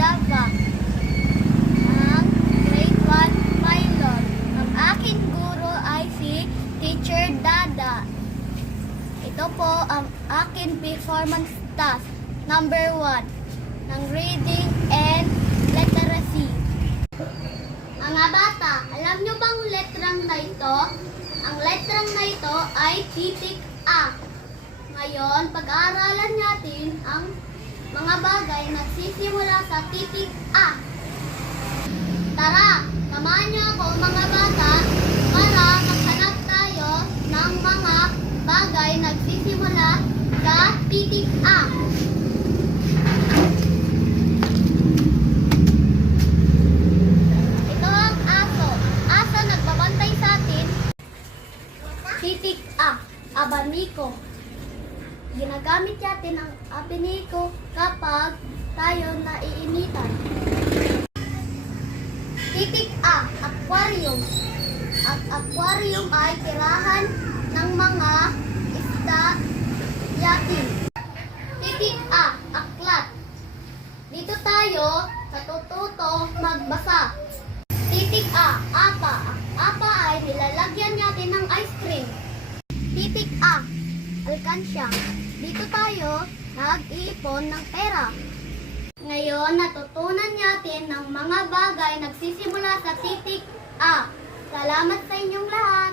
Dava ng Grade 1 Pilot. Ang aking guro ay si Teacher Dada. Ito po ang aking performance task number 1 ng reading and literacy. Mga bata, alam nyo bang letrang na ito? Ang letrang na ito ay titik A. Ngayon, pag-aaralan natin ang mga bagay na nagsisimula sa titik A. Tara, samahan niyo ako mga bata para maghanap tayo ng mga bagay na nagsisimula sa titik A. Ito ang aso. Aso nagbabantay sa atin. Titik A, abaniko. Ginagamit natin ang abaniko kapag tayo naiinitan. Titik A, aquarium. Ang aquarium ay tirahan ng mga isda yakin. Titik A, aklat. Dito tayo natututo magbasa. Titik A, apa. Ang apa ay nilalagyan natin ng ice cream. Titik A, alkansya. Dito tayo nag-iipon ng pera. Ngayon, natutunan natin ng mga bagay nagsisimula sa titik A. Salamat sa inyong lahat.